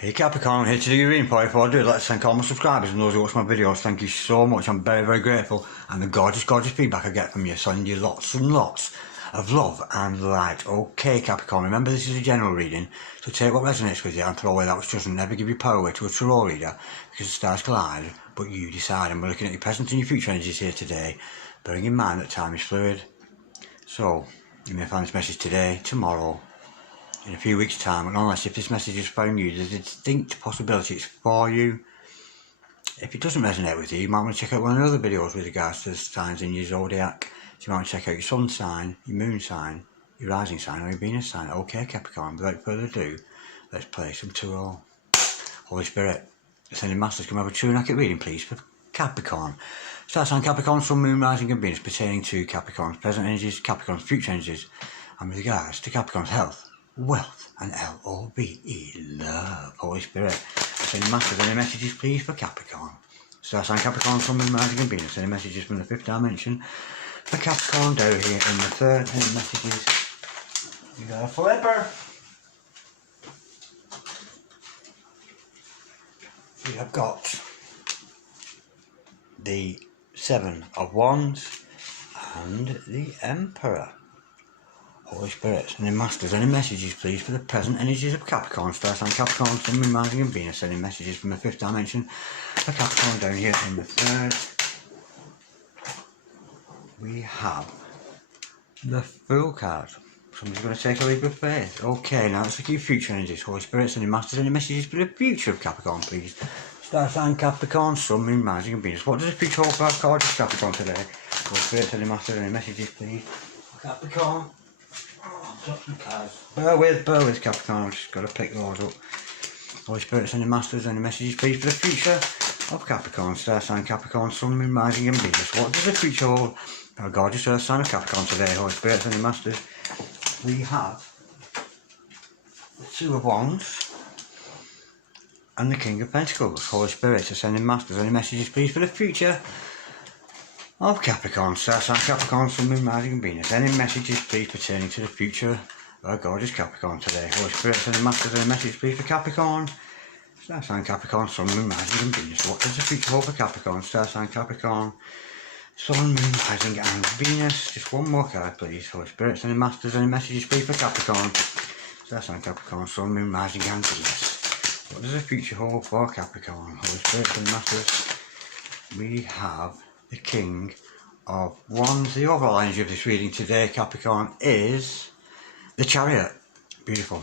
Hey Capricorn, I'm here to do your reading. Before I do, I'd like to thank all my subscribers and those who watch my videos. Thank you so much. I'm very, very grateful. And the gorgeous, gorgeous feedback I get from you. Sending you lots and lots of love and light. Okay, Capricorn, remember this is a general reading, so take what resonates with you and throw away that which doesn't. Never give your power away to a tarot reader, because the stars collide, but you decide. And we're looking at your present and your future energies here today, bearing in mind that time is fluid. So, you may find this message today, tomorrow, in a few weeks' time, and unless if this message is from you, there's a distinct possibility it's for you. If it doesn't resonate with you, you might want to check out one of the other videos with regards to the signs in your zodiac. So you might want to check out your sun sign, your moon sign, your rising sign, or your Venus sign. Okay, Capricorn, without further ado, let's play some tarot. Holy Spirit, ascending masters, come have a true and accurate reading, please, for Capricorn. Star sign Capricorn, sun, moon, rising, and Venus pertaining to Capricorn's present energies, Capricorn's future energies, and with regards to Capricorn's health, wealth, and LOVE, love. Holy Spirit, sending masters, any messages please for Capricorn. Star sign Capricorn, sun, moon, rising, and Venus, any messages from the fifth dimension for Capricorn down here in the third, any messages. You got a flipper. We have got the Seven of Wands and the Emperor. Holy Spirit, sending masters, any messages please for the present energies of Capricorn. Star sign Capricorn, sun, moon, rising, and Venus, sending messages from the fifth dimension for Capricorn down here in the third. We have the Fool card. Somebody's going to take a leap of faith. Okay, now let's look at your future energies. Holy Spirit, sending masters, any messages for the future of Capricorn please. Star sign Capricorn, sun, moon, rising, and Venus. What does the future hold for our gorgeous Capricorn today? Holy Spirit, sending masters, any messages please for Capricorn. Bear with Capricorn, I've just got to pick those up. Holy Spirit, sending masters, any messages please for the future of Capricorn. Star sign Capricorn, sun, moon, rising, and Venus. What does the future hold for our gorgeous earth sign of Capricorn today? Holy Spirit, sending masters. We have the Two of Wands and the King of Pentacles. Holy Spirit, sending masters, any messages please for the future of Capricorn. Star sign Capricorn, sun, moon, rising, and Venus. Any messages please pertaining to the future of our gorgeous Capricorn today? Holy Spirit, sending masters, any messages please for Capricorn. Star sign Capricorn, sun, moon, rising, and Venus. What does the future hold for Capricorn? Star sign Capricorn, sun, moon, rising, and Venus. Just one more card please. Holy Spirit, sending masters, any messages please for Capricorn. Star sign Capricorn, sun, moon, rising, and Venus. What does the future hold for Capricorn? Holy Spirit, sending masters. We have the King of Wands. The overall energy of this reading today, Capricorn, is the Chariot. Beautiful.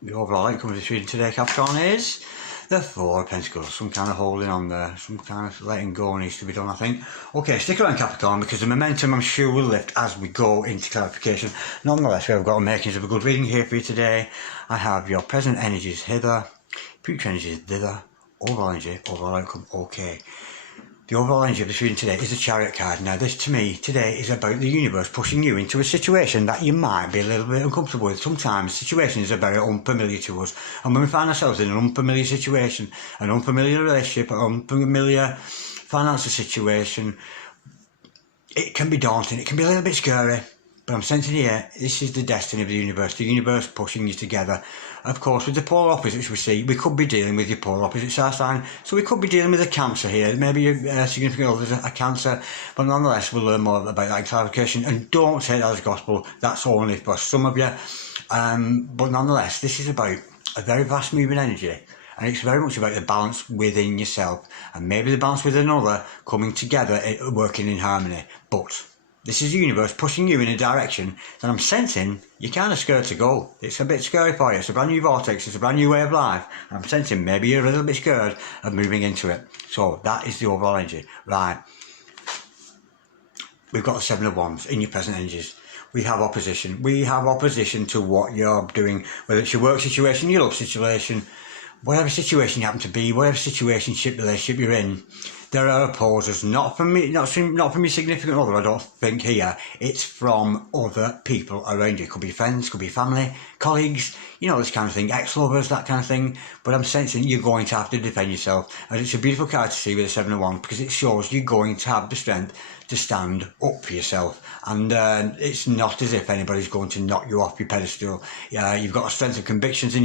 The overall outcome of this reading today, Capricorn, is the Four of Pentacles. Some kind of holding on there, some kind of letting go needs to be done, I think. Okay, stick around, Capricorn, because the momentum I'm sure will lift as we go into clarification. Nonetheless, we have got the makings of a good reading here for you today. I have your present energies hither, future energies thither, overall energy, overall outcome, okay. The overall energy of this reading today is the Chariot card. Now this to me today is about the universe pushing you into a situation that you might be a little bit uncomfortable with. Sometimes situations are very unfamiliar to us, and when we find ourselves in an unfamiliar situation, an unfamiliar relationship, an unfamiliar financial situation, it can be daunting, it can be a little bit scary. But I'm sensing here, this is the destiny of the universe pushing you together. Of course, with the polar opposites we see, we could be dealing with your polar opposite star sign. So we could be dealing with a Cancer here. Maybe your significant other is a Cancer. But nonetheless, we'll learn more about that in clarification. And don't take that as gospel. That's only for some of you. But nonetheless, this is about a very vast moving energy. And it's very much about the balance within yourself. And maybe the balance with another coming together, working in harmony. But this is the universe pushing you in a direction that I'm sensing you're kind of scared to go. It's a bit scary for you. It's a brand new vortex. It's a brand new way of life. And I'm sensing maybe you're a little bit scared of moving into it. So that is the overall energy. Right. We've got the Seven of Wands in your present energies. We have opposition. We have opposition to what you're doing, whether it's your work situation, your love situation, whatever situation you happen to be, whatever situationship, relationship you're in. There are opposers, not from me, not from your significant other, I don't think here. It's from other people around you. Could be friends, could be family, colleagues, you know, this kind of thing, ex-lovers, that kind of thing. But I'm sensing you're going to have to defend yourself. And it's a beautiful card to see with the 7 of Wands, because it shows you're going to have the strength to stand up for yourself. And it's not as if anybody's going to knock you off your pedestal. You've got a strength of convictions in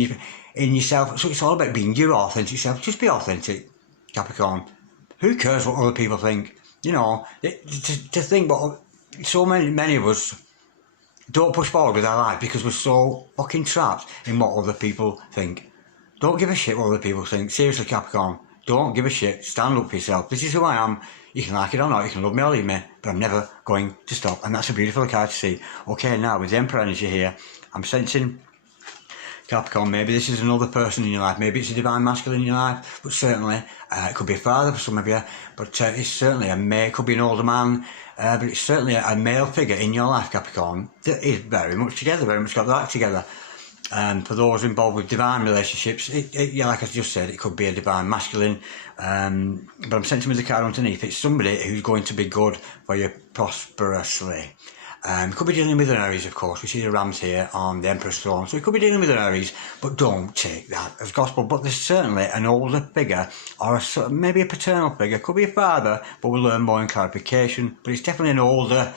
yourself. So it's all about being your authentic self. Just be authentic, Capricorn. Who cares what other people think? You know, to think what so many of us don't push forward with our life because we're so fucking trapped in what other people think. Don't give a shit what other people think. Seriously, Capricorn, don't give a shit. Stand up for yourself. This is who I am. You can like it or not, you can love me or leave me, but I'm never going to stop. And that's a beautiful card to see. Okay, now with the Emperor energy here, I'm sensing, Capricorn, maybe this is another person in your life, maybe it's a divine masculine in your life, but certainly it could be a father for some of you, but it's certainly a male, it could be an older man, but it's certainly a male figure in your life, Capricorn, that is very much together, very much got that together. For those involved with divine relationships, yeah, like I just said, it could be a divine masculine, but I'm sensing with the card underneath, it's somebody who's going to be good for you prosperously. Could be dealing with an Aries, of course. We see the Rams here on the Emperor's throne, so it could be dealing with an Aries, but don't take that as gospel. But there's certainly an older figure, or maybe a paternal figure, could be a father, but we'll learn more in clarification. But it's definitely an older,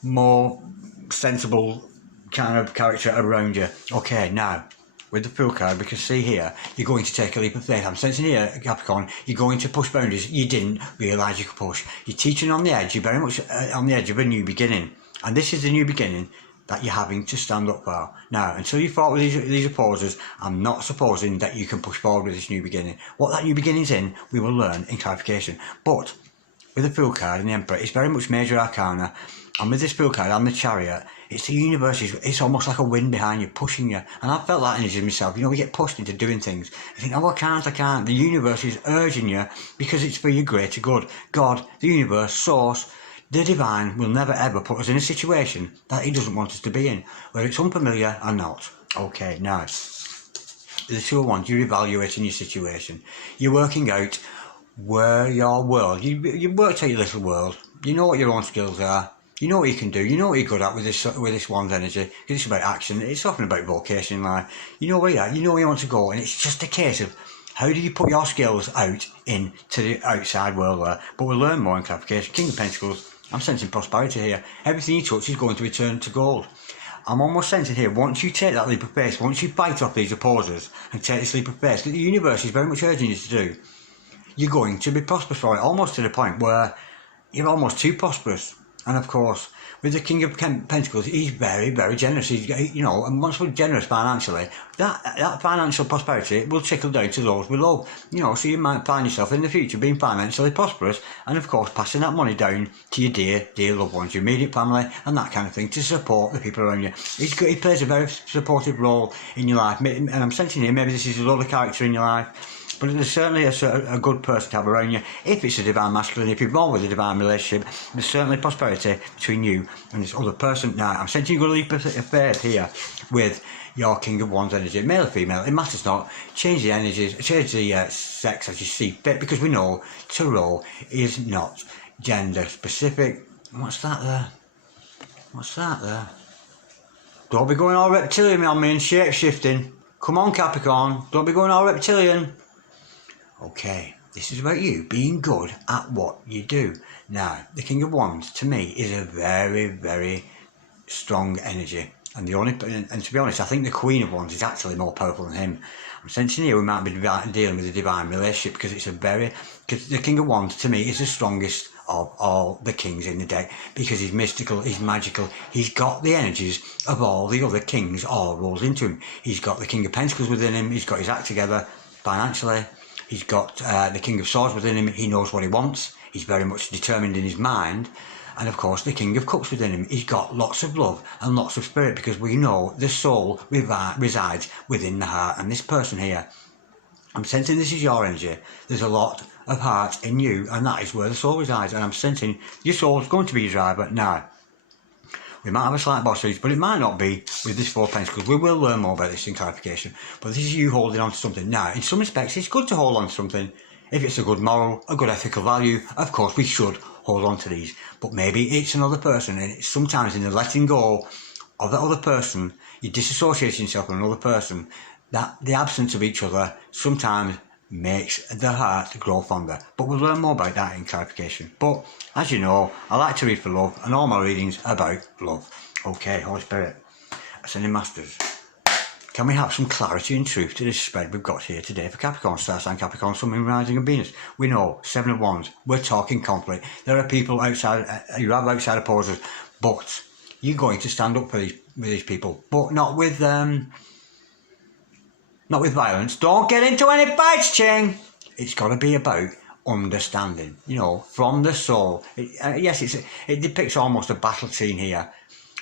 more sensible kind of character around you. Okay, now, with the Fool card, we can see here, you're going to take a leap of faith. I'm sensing here, Capricorn, you're going to push boundaries you didn't realise you could push. You're teaching on the edge, you're very much on the edge of a new beginning. And this is the new beginning that you're having to stand up for. Now, until you fought with these opposers, I'm not supposing that you can push forward with this new beginning. What that new beginning's in, we will learn in clarification. But with the Fool card and the Emperor, it's very much major arcana. And with this Fool card and the Chariot, it's the universe, it's almost like a wind behind you, pushing you. And I've felt that energy myself. You know, we get pushed into doing things. You think, oh, I can't. The universe is urging you because it's for your greater good. God, the universe, source, the divine will never ever put us in a situation that he doesn't want us to be in, whether it's unfamiliar or not. Okay, now, the 2 of Wands, you're evaluating your situation. You're working out where your world, you worked out your little world, you know what your own skills are, you know what you can do, you know what you're good at with this Wands energy, because it's about action, it's often about vocation in life. You know where you're at, you know where you want to go, and it's just a case of how do you put your skills out into the outside world there. But we'll learn more in clarification. King of Pentacles, I'm sensing prosperity here. Everything you touch is going to return to gold. I'm almost sensing here, once you take that leap of faith, once you fight off these opposers and take this leap of faith, that the universe is very much urging you to do, you're going to be prosperous for it, almost to the point where you're almost too prosperous. And of course, with the King of Pentacles, he's very, very generous. You know, and once we're generous financially, that financial prosperity will trickle down to those below. You know, so you might find yourself in the future being financially prosperous, and of course passing that money down to your dear loved ones, your immediate family, and that kind of thing, to support the people around you. He plays a very supportive role in your life, and I'm sensing here, maybe this is a other character in your life. But there's certainly a good person to have around you. If it's a divine masculine, if you're born with a divine relationship, there's certainly prosperity between you and this other person. Now, I'm sensing you a leap of faith here with your King of Wands energy, male or female, it matters not. Change the energies, change the sex as you see fit, because we know tarot is not gender specific. What's that there? What's that there? Don't be going all reptilian on me and shape-shifting. Come on, Capricorn, don't be going all reptilian. Okay, this is about you being good at what you do. Now, the King of Wands, to me, is a very, very strong energy. And to be honest, I think the Queen of Wands is actually more powerful than him. I'm sensing here we might be dealing with a divine relationship, because because the King of Wands, to me, is the strongest of all the kings in the deck, because he's mystical, he's magical, he's got the energies of all the other kings all rolled into him. He's got the King of Pentacles within him, he's got his act together financially, he's got the King of Swords within him, he knows what he wants, he's very much determined in his mind, and of course the King of Cups within him, he's got lots of love and lots of spirit, because we know the soul resides within the heart. And this person here, I'm sensing this is your energy, there's a lot of heart in you, and that is where the soul resides, and I'm sensing your soul's going to be your driver. Now, we might have a slight boss but it might not be with this 4 of Pentacles. We will learn more about this in clarification, but this is you holding on to something. Now, in some respects, it's good to hold on to something. If it's a good moral, a good ethical value, of course we should hold on to these. But maybe it's another person, and it's sometimes in the letting go of that other person, you disassociate yourself from another person, that the absence of each other sometimes makes the heart grow fonder. But we'll learn more about that in clarification. But as you know, I like to read for love, and all my readings are about love. Okay, Holy Spirit, Ascending Masters, can we have some clarity and truth to this spread we've got here today for Capricorn, Star Sign Capricorn, Sun, Moon, Rising and Venus? We know, 7 of Wands, we're talking conflict. There are people outside, you have outside opposers, but you're going to stand up for these people, but not with violence. Don't get into any fights, Ching. It's got to be about understanding, from the soul. Yes, it depicts almost a battle scene here,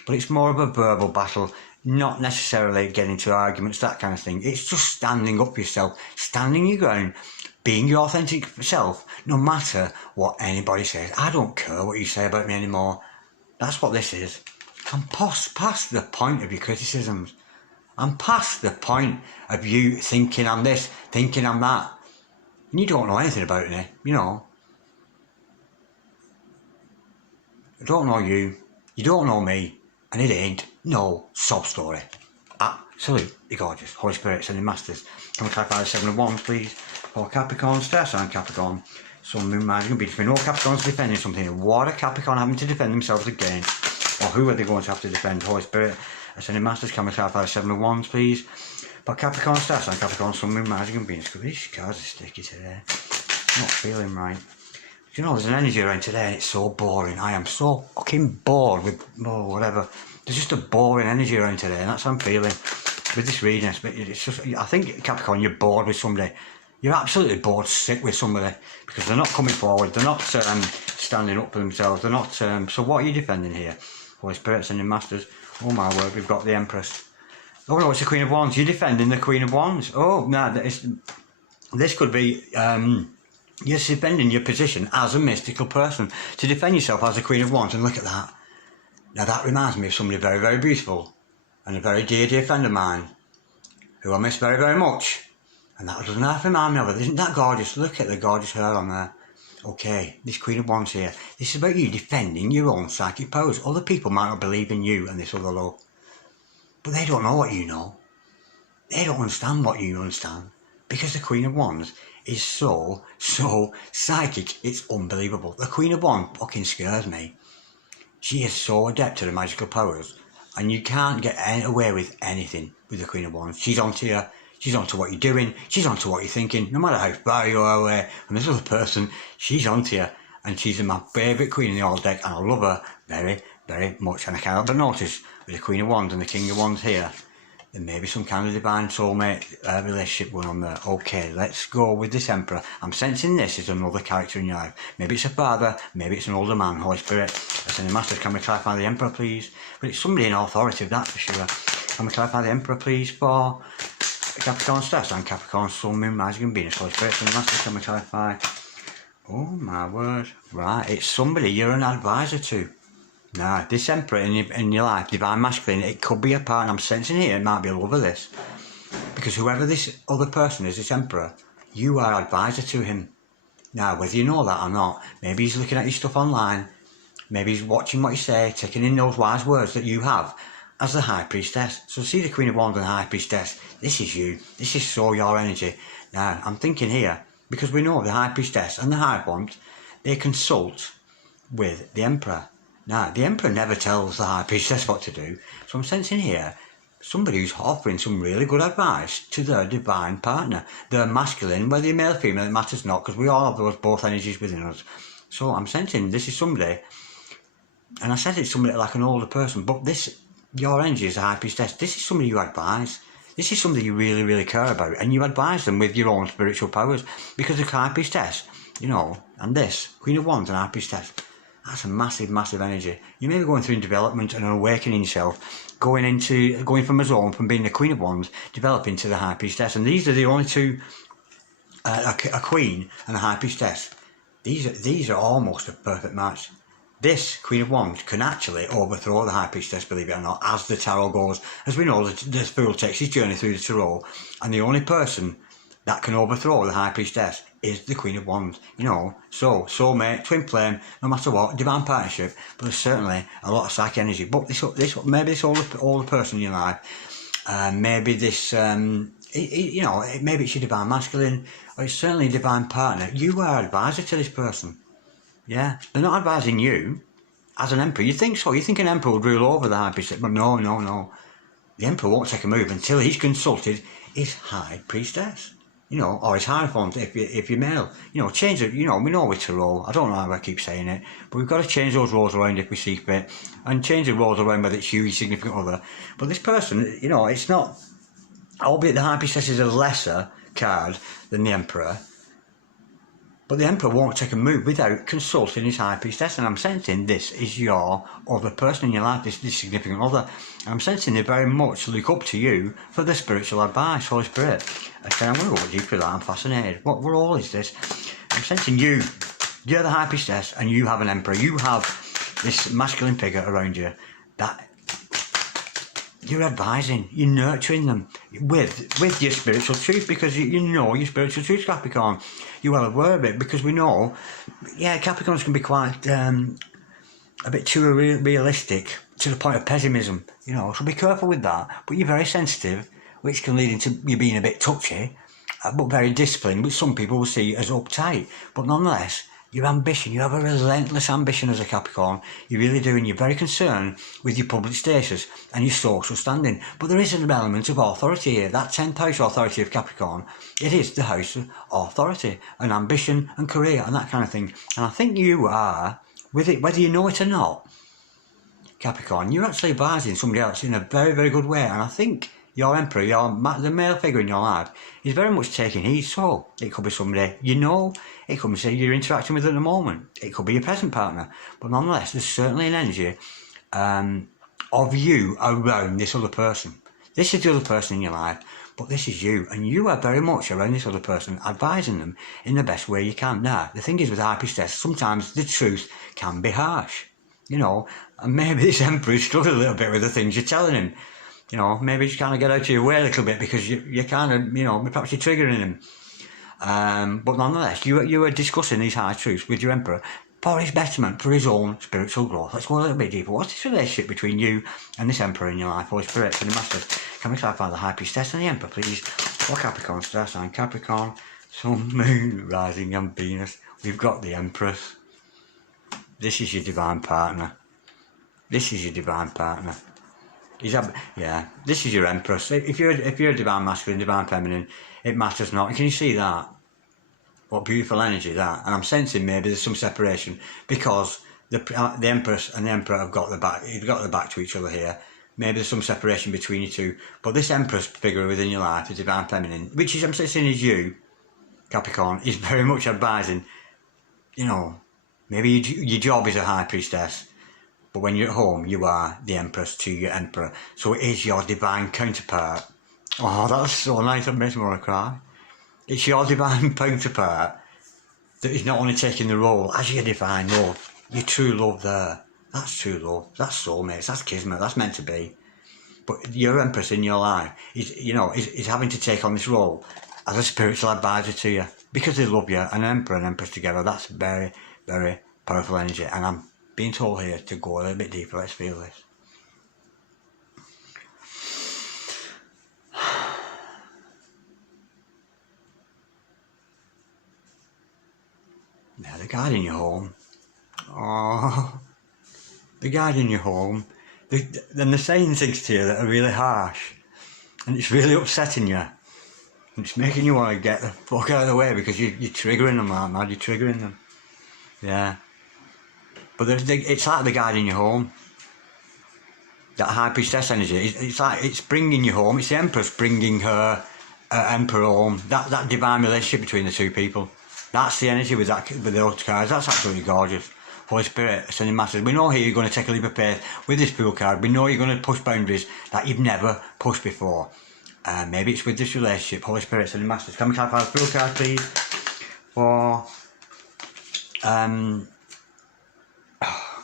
but it's more of a verbal battle, not necessarily getting into arguments, that kind of thing. It's just standing up for yourself, standing your ground, being your authentic self, no matter what anybody says. I don't care what you say about me anymore. That's what this is. I'm past the point of your criticisms. I'm past the point of you thinking I'm this, thinking I'm that. And you don't know anything about me, I don't know you, you don't know me, and it ain't no sob story. Absolutely gorgeous. Holy Spirit, Ascending Masters, can we clarify the 7 of Wands, please? For Capricorn, Star Sign Capricorn, Sun, Moon, Rising and Venus. We know Capricorn's defending something. What are Capricorn having to defend themselves against? Or who are they going to have to defend? Holy Spirit, Ascending Masters, can we clarify the 7 of Wands, please? For Capricorn, Star Sign Capricorn, Sun, Moon, Rising and Venus. These cards are sticky today. Not feeling right. There's an energy around today and it's so boring. I am so fucking bored with, whatever. There's just a boring energy around today, and that's how I'm feeling with this reading. It's just, I think, Capricorn, you're bored with somebody. You're absolutely bored sick with somebody because they're not coming forward. They're not standing up for themselves. They're not. So what are you defending here? Holy Spirit, Ascending Masters. Oh my word, we've got the Empress. Oh no, it's the Queen of Wands. You're defending the Queen of Wands. Oh no, this could be. You're defending your position as a mystical person. To defend yourself as a Queen of Wands, and look at that. Now that reminds me of somebody very, very beautiful, and a very dear, dear friend of mine, who I miss very, very much. And that doesn't half remind me of her. Isn't that gorgeous? Look at the gorgeous hair on there. Okay, this Queen of Wands here. This is about you defending your own psychic powers. Other people might not believe in you and this other love, but they don't know what you know. They don't understand what you understand. Because the Queen of Wands is so psychic, it's unbelievable. The Queen of Wands fucking scares me. She is so adept to the magical powers, and you can't get away with anything with the Queen of Wands. She's onto you, she's onto what you're doing, she's onto what you're thinking. No matter how far you are away from this other person, she's onto you. And she's my favourite queen in the old deck, and I love her very, very much. And I can't help but notice with the Queen of Wands and the King of Wands here, there may be some kind of divine soulmate relationship going on there. Okay, let's go with this Emperor. I'm sensing this is another character in your life. Maybe it's a father, maybe it's an older man. Holy Spirit, Ascending Masters, can we clarify the Emperor, please? But it's somebody in authority, that for sure. Can we clarify the Emperor, please, for Capricorn, Star Sign Capricorn, Sun, Moon, Rising and Venus. Holy Spirit, Ascending Masters, can we clarify? Oh my word. Right, it's somebody you're an advisor to. Now, this Emperor in your life, Divine Masculine, it could be a partner. I'm sensing here it might be a love of this. Because whoever this other person is, this Emperor, you are advisor to him. Now, whether you know that or not, maybe he's looking at your stuff online, maybe he's watching what you say, taking in those wise words that you have as the High Priestess. So see the Queen of Wands and the High Priestess, this is you, this is so your energy. Now, I'm thinking here, because we know the High Priestess and the High Wand, they consult with the Emperor. Now, the Emperor never tells the High Priestess what to do, so I'm sensing here somebody who's offering some really good advice to their divine partner. Their masculine, whether you're male or female, it matters not, because we all have those both energies within us. So I'm sensing this is somebody, and I said it's somebody like an older person, but this, your energy is a High Priestess. This is somebody you advise. This is somebody you really, really care about, and you advise them with your own spiritual powers, because the High Priestess, and this, Queen of Wands and High Priestess, that's a massive, massive energy. You may be going through development and awakening yourself, going from a zone, from being the Queen of Wands, developing to the High Priestess. And these are the only two, a Queen and a High Priestess. These are almost a perfect match. This Queen of Wands can actually overthrow the High Priestess, believe it or not, as the tarot goes. As we know, the Fool takes his journey through the tarot, and the only person that can overthrow the High Priestess is the Queen of Wands. You know, so soulmate, twin flame, no matter what, divine partnership. But there's certainly a lot of psychic energy. But maybe this older person in your life, maybe this, you know, maybe it's your divine masculine, or it's certainly a divine partner. You are advisor to this person. Yeah, they're not advising you as an emperor. You think so? You think an emperor would rule over the High Priestess? But no. The emperor won't take a move until he's consulted his High Priestess. You know, or his Hierophant if you're male. You know, change it. You know, we know it's a role. I don't know how I keep saying it, but we've got to change those roles around if we see fit, and change the roles around whether it's you, your significant other. But this person, you know, it's not. Albeit the High Priestess is a lesser card than the Emperor, but the Emperor won't take a move without consulting his High Priestess, and I'm sensing this is your other person in your life, this significant other. And I'm sensing they very much look up to you for the spiritual advice, Holy Spirit. Okay, I'm going to go deeper with that, I'm fascinated. What role is this? I'm sensing you're the High Priestess, and you have an Emperor. You have this masculine figure around you that you're advising, you're nurturing them with your spiritual truth, because you know your spiritual truth, Capricorn. You're well aware of it, because we know, yeah, Capricorns can be quite a bit too realistic to the point of pessimism, you know, so be careful with that. But you're very sensitive, which can lead into you being a bit touchy, but very disciplined, which some people will see as uptight. But nonetheless, your ambition, you have a relentless ambition as a Capricorn, you really do, and you're very concerned with your public status and your social standing. But there is an element of authority here, that 10th house authority of Capricorn. It is the house of authority and ambition and career and that kind of thing. And I think you are, with it, whether you know it or not, Capricorn, you're actually advising somebody else in a very, very good way. And I think your Emperor, the male figure in your life, is very much taking heed. So it could be somebody you know, it could be somebody you're interacting with at the moment, it could be your present partner, but nonetheless there's certainly an energy of you around this other person. This is the other person in your life, but this is you, and you are very much around this other person, advising them in the best way you can. Now, the thing is with High Priestess, sometimes the truth can be harsh, you know, and maybe this Emperor struggles a little bit with the things you're telling him. You know, maybe just kind of get out of your way a little bit, because you're kind of, you know, perhaps you're triggering him. But nonetheless, you are discussing these high truths with your Emperor for his betterment, for his own spiritual growth. Let's go a little bit deeper. What's this relationship between you and this Emperor in your life, Holy Spirit and the Masters? Can we clarify the High Priestess and the Emperor, please? For Capricorn, star sign Capricorn, Sun, Moon, Rising and Venus. We've got the Empress. This is your divine partner. This is your divine partner. Yeah, this is your Empress. If you're a divine masculine, divine feminine, it matters not. Can you see that? What beautiful energy that. And I'm sensing maybe there's some separation, because the Empress and the Emperor have got the back to each other here. Maybe there's some separation between you two. But this Empress figure within your life, the divine feminine, which is I'm sensing is you, Capricorn, is very much advising. You know, maybe your job is a High Priestess, but when you're at home, you are the Empress to your Emperor. So it is your divine counterpart. Oh, that's so nice, that makes me want to cry. It's your divine counterpart that is not only taking the role as your divine love, your true love there. That's true love, that's soulmates, that's kismet, that's meant to be. But your Empress in your life is having to take on this role as a spiritual advisor to you, because they love you, and an Emperor and Empress together. That's very, very powerful energy. And I'm being told here to go a little bit deeper. Let's feel this. Now, the guard in your home. Oh, the guard in your home. Then they're saying things to you that are really harsh, and it's really upsetting you. And it's making you want to get the fuck out of the way, because you're triggering them, like mad. You're triggering them. Yeah. But it's like the guide in your home. That High Priestess energy. It's like it's bringing you home. It's the Empress bringing her Emperor home. That divine relationship between the two people. That's the energy with those cards. That's absolutely gorgeous. Holy Spirit, sending masters. We know here you're going to take a leap of faith with this Fool card. We know you're going to push boundaries that you've never pushed before. Maybe it's with this relationship. Holy Spirit, sending masters. Can we clarify the Fool card, please? For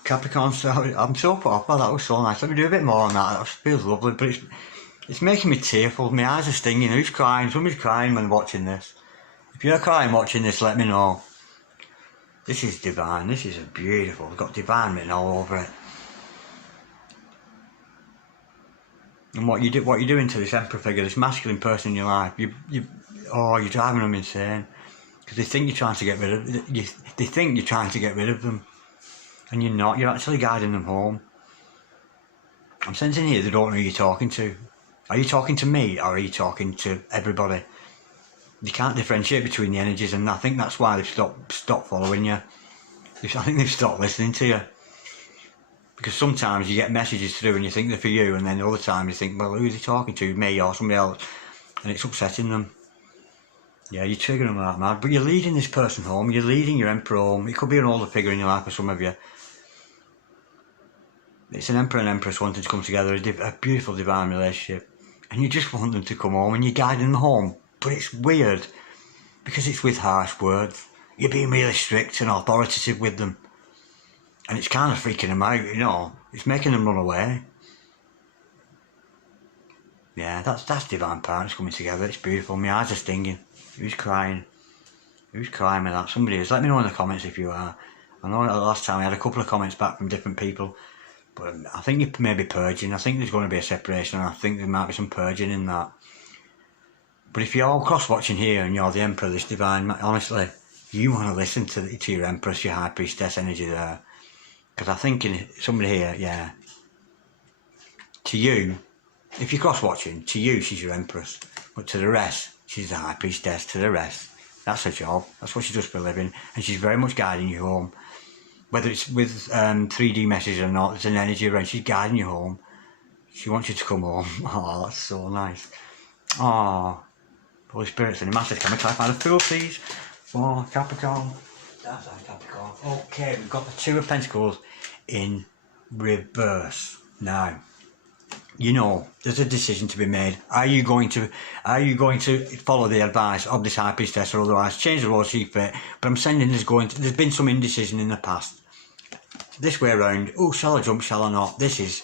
Capricorn, sorry, I'm so put off by that. Was so nice. Let me do a bit more on that. That feels lovely, but It's making me tearful. My eyes are stinging. Who's crying? Somebody's crying when watching this. If you're crying watching this, let me know. This is divine. This is beautiful. It's got divine written all over it. And what you're doing to this Emperor figure, this masculine person in your life, you're driving them insane. Because they think you're trying to get rid of they think you're trying to get rid of them. And you're not. You're actually guiding them home. I'm sensing here they don't know who you're talking to. Are you talking to me or are you talking to everybody? You can't differentiate between the energies, and I think that's why they've stopped following you. I think they've stopped listening to you. Because sometimes you get messages through and you think they're for you, and then other times you think, well, who's he talking to, me or somebody else? And it's upsetting them. Yeah, you're triggering them like mad, but you're leading this person home. You're leading your Emperor home. It could be an older figure in your life for some of you. It's an Emperor and Empress wanting to come together, a beautiful divine relationship. And you just want them to come home and you're guiding them home. But it's weird, because it's with harsh words. You're being really strict and authoritative with them. And it's kind of freaking them out, you know. It's making them run away. Yeah, that's divine partners coming together. It's beautiful. My eyes are stinging. Who's crying? Who's crying with that? Somebody is. Let me know in the comments if you are. I know that last time I had a couple of comments back from different people. But I think you may be purging. I think there's going to be a separation, and I think there might be some purging in that. But if you're all cross-watching here and you're the Emperor, this divine, honestly, you want to listen to your Empress, your High Priestess energy there. Because I think somebody here, yeah, to you, if you're cross-watching, to you she's your Empress. But to the rest, she's the High Priestess. To the rest, that's her job. That's what she does for a living. And she's very much guiding you home. Whether it's with 3D messages or not, there's an energy around. She's guiding you home. She wants you to come home. Oh, that's so nice. Oh, Holy Spirit's in the Masters. Can we clarify the Fool, please? For Capricorn. That's our Capricorn. Okay, we've got the Two of Pentacles in reverse. Now, you know, there's a decision to be made. Are you going to follow the advice of this High Priestess, or otherwise change the road see fit? But I'm sending there's been some indecision in the past. This way around, oh, shall I jump, shall I not? This is,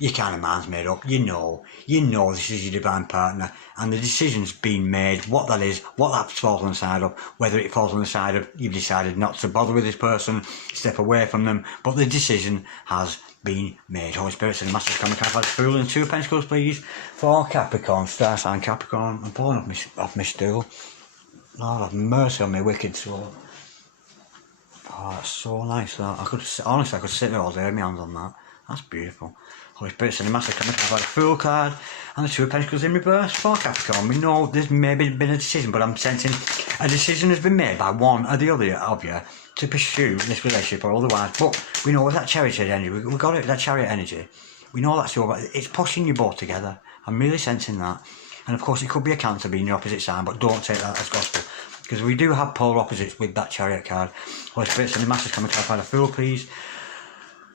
your kind of mind's made up. You know this is your divine partner, and the decision's been made. What that is, what that falls on the side of, whether it falls on the side of you've decided not to bother with this person, step away from them, but the decision has been made. Holy Spirit, and the Masters, can we have the Fool and Two of Pentacles, please? For Capricorn, star sign Capricorn. I'm pulling off my stool. Lord have mercy on my wicked soul. Oh, that's so nice. That I could sit there all day with my hands on that. That's beautiful. Holy Spirit, and the Master, can we have the Fool card and the Two of Pentacles in reverse for Capricorn? We know there's maybe been a decision, but I'm sensing a decision has been made by one or the other of you to pursue this relationship or otherwise. But we know with that chariot energy, we've got it, that chariot energy. We know that's your, it's pushing you both together. I'm really sensing that. And of course, it could be a Cancer being the opposite sign, but don't take that as gospel, because we do have polar opposites with that chariot card. Holy Spirit, and the Masters, can we clarify the Fool, please?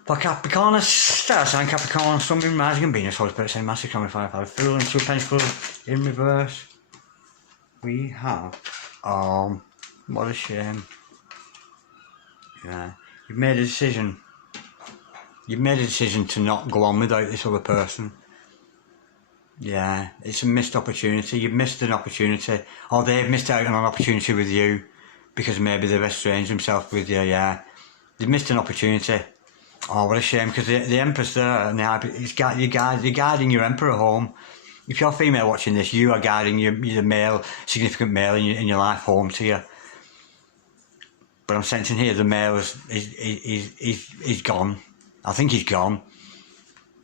For Capricorn, star sign Capricorn, Sun, Moon, Rising and Venus. Holy Spirit, and Masters, can we clarify the Fool and Two of Pentacles in reverse? We have, what a shame. Yeah, you've made a decision. You've made a decision to not go on without this other person. Yeah, it's a missed opportunity. You've missed an opportunity, or they've missed out on an opportunity with you because maybe they've estranged themselves with you. Yeah, they've missed an opportunity. Oh, what a shame, because the Empress there, and you're guiding your Emperor home. If you're female watching this, you are guiding your male, significant male in your life home to you. But I'm sensing here the male is gone. I think he's gone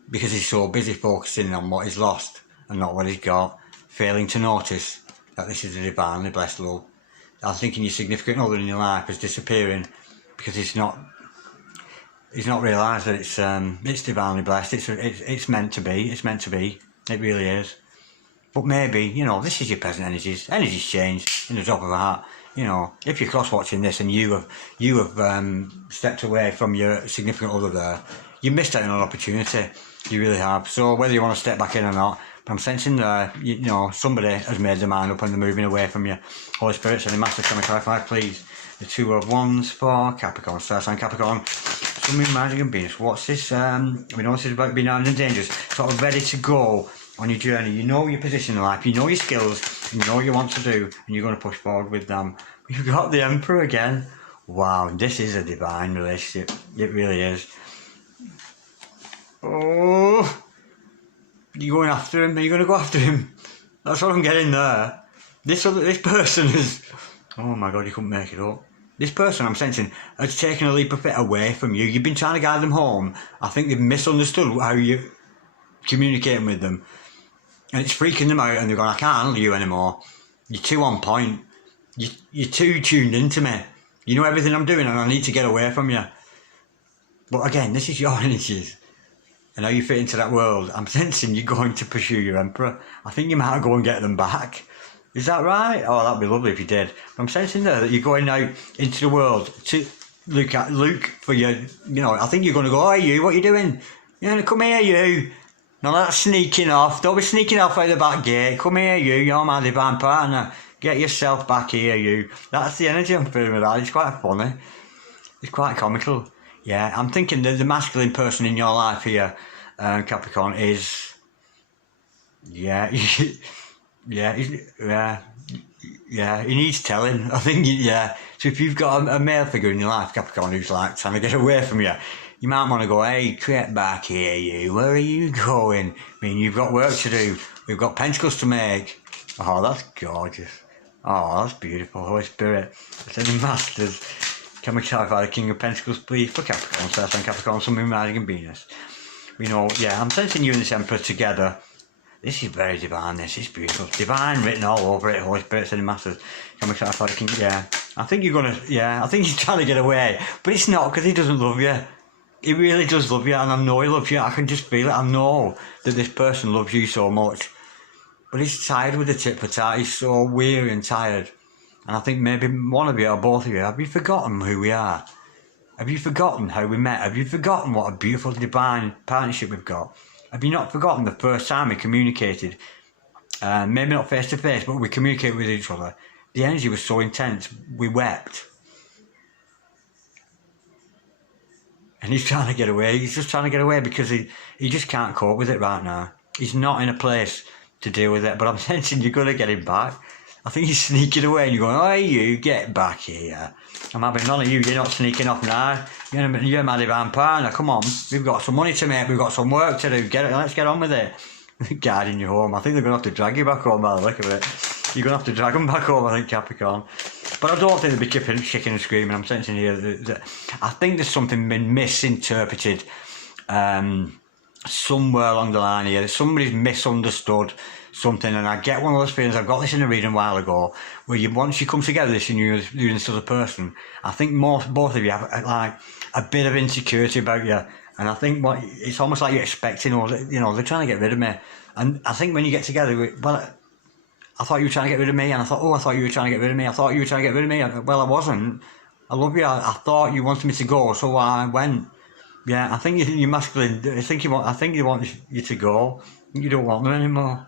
because he's so busy focusing on what he's lost and not what he's got, failing to notice that this is a divinely blessed love. I'm thinking your significant other in your life is disappearing because he's not realised that it's divinely blessed. It's meant to be. It's meant to be. It really is. But maybe, you know, this is your present energies. Energies change in the drop of a hat. You know, if you're cross-watching this and you have stepped away from your significant other there, you missed out on an opportunity. You really have. So whether you want to step back in or not, but I'm sensing that, you know, somebody has made their mind up and they're moving away from you. Holy Spirit, and the Master, can we clarify, please? The Two of Wands for Capricorn, star sign Capricorn. Sun, Moon, Rising and Venus. What's this? We know this is about being out in dangerous, sort of ready to go on your journey. You know your position in life, you know your skills, and you know what you want to do, and you're going to push forward with them. You've got the Emperor again. Wow, this is a divine relationship. It really is. Oh, you're going after him. Are you going to go after him? That's what I'm getting there. This person is... Oh my God, you couldn't make it up. This person, I'm sensing, has taken a leap of faith away from you. You've been trying to guide them home. I think they've misunderstood how you're communicating with them. And it's freaking them out, and they're going, I can't handle you anymore. You're too on point. You're too tuned into me. You know everything I'm doing, and I need to get away from you. But again, this is your energies. And how you fit into that world. I'm sensing you're going to pursue your Emperor. I think you might go and get them back. Is that right? Oh, that'd be lovely if you did. I'm sensing there that you're going out into the world to look for your, I think you're going to go, hey you, what are you doing? You're going to come here, you. No, that's sneaking off. Don't be sneaking off out the back gate. Come here, you. You're my divine partner. Get yourself back here, you. That's the energy I'm feeling with that. It's quite funny. It's quite comical. Yeah, I'm thinking that the masculine person in your life here, Capricorn, is... Yeah, yeah, he needs telling. I think, yeah. So if you've got a male figure in your life, Capricorn, who's like trying to get away from you, you might want to go, hey, get back here, you. Where are you going? I mean, you've got work to do. We've got pentacles to make. Oh, that's gorgeous. Oh, that's beautiful. Holy Spirit. Ascending Masters. Can we clarify the King of Pentacles, please, for Capricorn? So that's Capricorn, Sun, Moon, Rising, and Venus. Yeah, I'm sensing you and this Emperor together. This is very divine, this is beautiful. Divine written all over it, Holy Spirit, Ascending Masters. Can we clarify the King? Yeah. I think you're trying to get away. But it's not, because he doesn't love you. He really does love you, and I know he loves you. I can just feel it. I know that this person loves you so much. But he's tired with the tit for tat. He's so weary and tired. And I think maybe one of you or both of you, have you forgotten who we are? Have you forgotten how we met? Have you forgotten what a beautiful divine partnership we've got? Have you not forgotten the first time we communicated? Maybe not face to face, but we communicated with each other. The energy was so intense, we wept. And he's trying to get away. He's just trying to get away because he just can't cope with it right now. He's not in a place to deal with it. But I'm sensing you're going to get him back. I think he's sneaking away and you're going, oh, you, get back here. I'm having none of you. You're not sneaking off now. You're my divine partner. Come on. We've got some money to make. We've got some work to do. Let's get on with it. Guiding you home. I think they're going to have to drag you back home by the look of it. You're going to have to drag them back home, I think, Capricorn. But I don't think they'll be kicking and screaming. I'm sensing here that I think there's something been misinterpreted somewhere along the line here. Somebody's misunderstood something, and I get one of those feelings. I've got this in a reading a while ago, where once you come together, this and you're this other person, I think both of you have like a bit of insecurity about you, and I think it's almost like you're expecting, or they're trying to get rid of me, and I think when you get together, I thought you were trying to get rid of me, and I thought you were trying to get rid of me. I thought you were trying to get rid of me. Well, I wasn't. I love you. I thought you wanted me to go, so I went. Yeah, I think you're masculine. I think they want you to go. You don't want them anymore.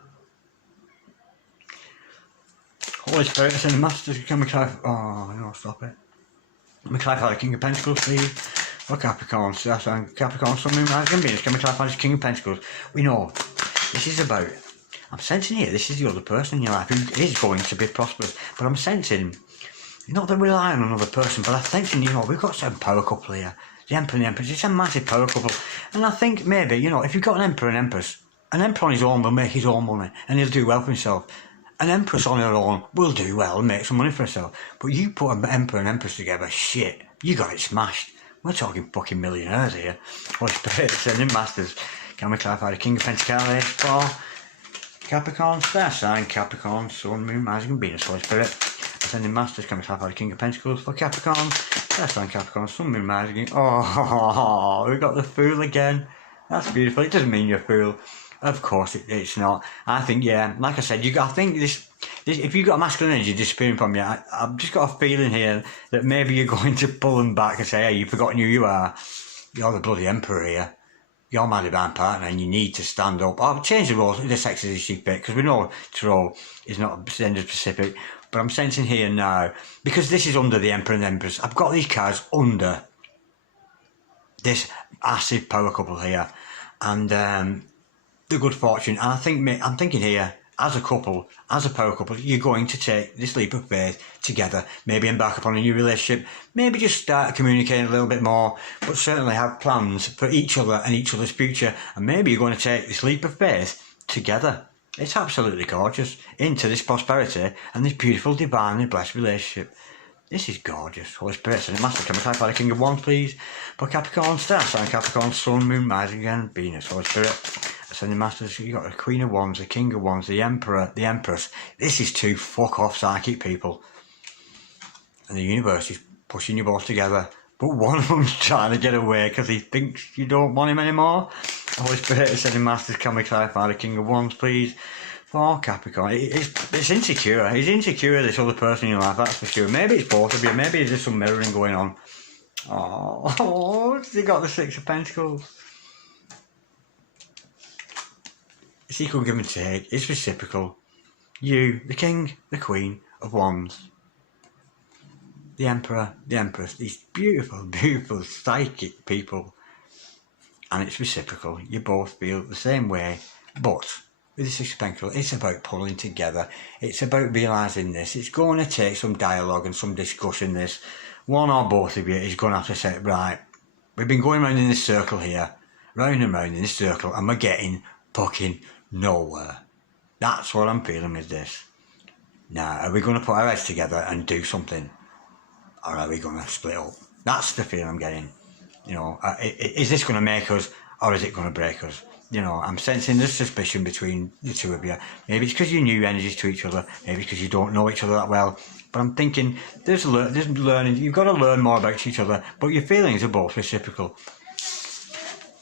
Holy Spirit, Ascending Masters, can we clarify? Oh, no, stop it. Can we clarify the King of Pentacles, please? For Capricorn, Capricorn, Sun, Moon, Rising, and Venus. Can we clarify this King of Pentacles? We know this is about. I'm sensing here, this is the other person in your life who is going to be prosperous. But I'm sensing, not that we're relying on another person, but I'm sensing, we've got some power couple here. The Emperor and the Empress, it's a massive power couple. And I think maybe, if you've got an Emperor and Empress, an Emperor on his own will make his own money and he'll do well for himself. An Empress on her own will do well and make some money for herself. But you put an Emperor and Empress together, shit, you got it smashed. We're talking fucking millionaires here. Holy Spirit, Ascending Masters. Can we clarify the King of Pentacles for Capricorn, star sign, Capricorn, Sun, Moon, Rising, and Venus, Holy Spirit. Ascending Masters, can we clarify the King of Pentacles for Capricorn, star sign, Capricorn, Sun, Moon, Rising. Oh, we got the Fool again. That's beautiful. It doesn't mean you're a fool. Of course it's not. I think, yeah, like I said, I think this if you've got masculine energy disappearing from you, I've just got a feeling here that maybe you're going to pull them back and say, hey, you've forgotten who you are. You're the bloody Emperor here. You're my divine partner and you need to stand up. I'll change the roles, the sexes as you fit, because we know tarot is not gender specific. But I'm sensing here now, because this is under the Emperor and Empress, I've got these cards under this massive power couple here. And the good fortune. And I'm thinking here, as a couple, as a power couple, you're going to take this leap of faith together. Maybe embark upon a new relationship. Maybe just start communicating a little bit more. But certainly have plans for each other and each other's future. And maybe you're going to take this leap of faith together. It's absolutely gorgeous. Into this prosperity and this beautiful, divinely blessed relationship. This is gorgeous. Holy Spirit, Ascended Master, can we type out the King of Wands, please? For Capricorn, Star Sign, Capricorn, Sun, Moon, Rising again, Venus, Holy Spirit. Ascending Masters, you've got the Queen of Wands, the King of Wands, the Emperor, the Empress. This is two fuck-off psychic people. And the universe is pushing you both together. But one of them's trying to get away because he thinks you don't want him anymore. Holy Spirit, Ascending Masters, can we clarify the King of Wands, please? For Capricorn, it's insecure. He's insecure, this other person in your life, that's for sure. Maybe it's both of you. Maybe there's some mirroring going on. Oh, they got the Six of Pentacles. It's equal give and take. It's reciprocal. You, the King, the Queen of Wands, the Emperor, the Empress. These beautiful, beautiful psychic people. And it's reciprocal. You both feel the same way, but with the Six of Pentacles, it's about pulling together. It's about realising this. It's going to take some dialogue and some discussion. This one or both of you is going to have to say, right, we've been going round in this circle here, round and round in this circle, and we're getting fucking nowhere. That's what I'm feeling with this. Now, are we going to put our heads together and do something, or are we going to split up? That's the feeling I'm getting. You know, is this going to make us, or is it going to break us? You know, I'm sensing there's suspicion between the two of you. Maybe it's because you're new energies to each other. Maybe it's because you don't know each other that well. But I'm thinking there's learning. You've got to learn more about each other. But your feelings are both reciprocal.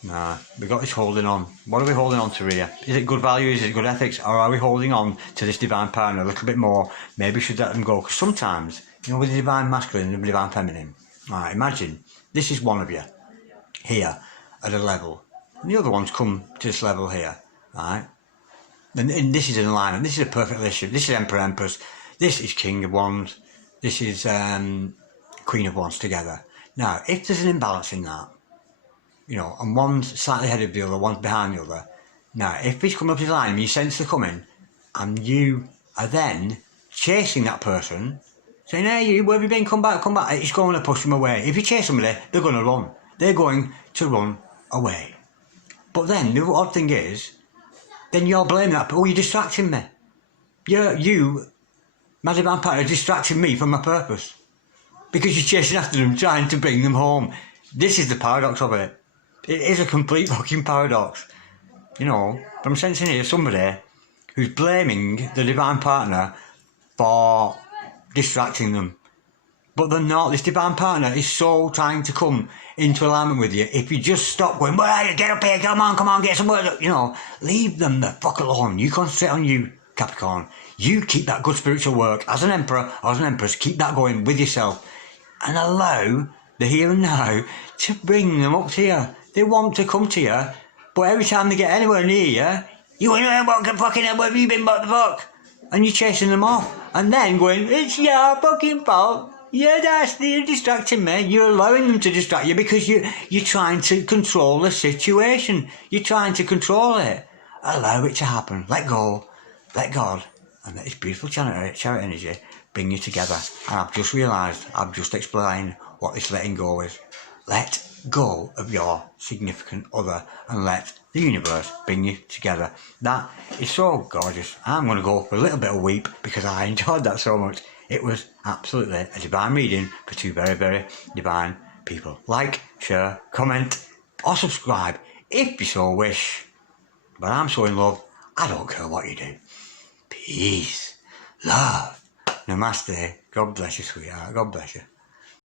Nah, we've got this holding on. What are we holding on to here? Is it good values? Is it good ethics? Or are we holding on to this divine partner a little bit more? Maybe we should let them go. Because sometimes, you know, with the divine masculine and the divine feminine, right, imagine this is one of you here at a level. And the other ones come to this level here, right? And this is an alignment. This is a perfect relationship. This is Emperor, Empress. This is King of Wands. This is Queen of Wands together. Now, if there's an imbalance in that, you know, and one's slightly ahead of the other, one's behind the other. Now, if he's coming up his line and you sense they're coming, and you are then chasing that person, saying, hey, where have you been? Come back, come back. It's going to push them away. If you chase somebody, they're going to run. They're going to run away. But then, the odd thing is, then you're blaming that. Oh, you're distracting me. You, my divine partner, are distracting me from my purpose. Because you're chasing after them, trying to bring them home. This is the paradox of it. It is a complete fucking paradox. You know, but I'm sensing here somebody who's blaming the divine partner for distracting them. But they're not. This divine partner is so trying to come into alignment with you. If you just stop going, well, get up here, come on, get some work. You know, leave them the fuck alone. You concentrate on you, Capricorn. You keep that good spiritual work as an emperor or as an empress. Keep that going with yourself. And allow the here and now to bring them up to you. They want to come to you, but every time they get anywhere near you, you went, what fucking hell, where have you been, what the fuck? And you're chasing them off. And then going, it's your fucking fault. You're distracting me. You're allowing them to distract you because you're trying to control the situation. You're trying to control it. Allow it to happen. Let go. Let God. And let this beautiful chariot energy bring you together. And I've just realised, I've just explained what this letting go is. Let go of your significant other and let the universe bring you together. That is so gorgeous. I'm going to go for a little bit of weep because I enjoyed that so much. It was absolutely a divine reading for two very, very divine people. Like, share, comment, or subscribe if you so wish. But I'm so in love, I don't care what you do. Peace, love, namaste. God bless you, sweetheart. God bless you.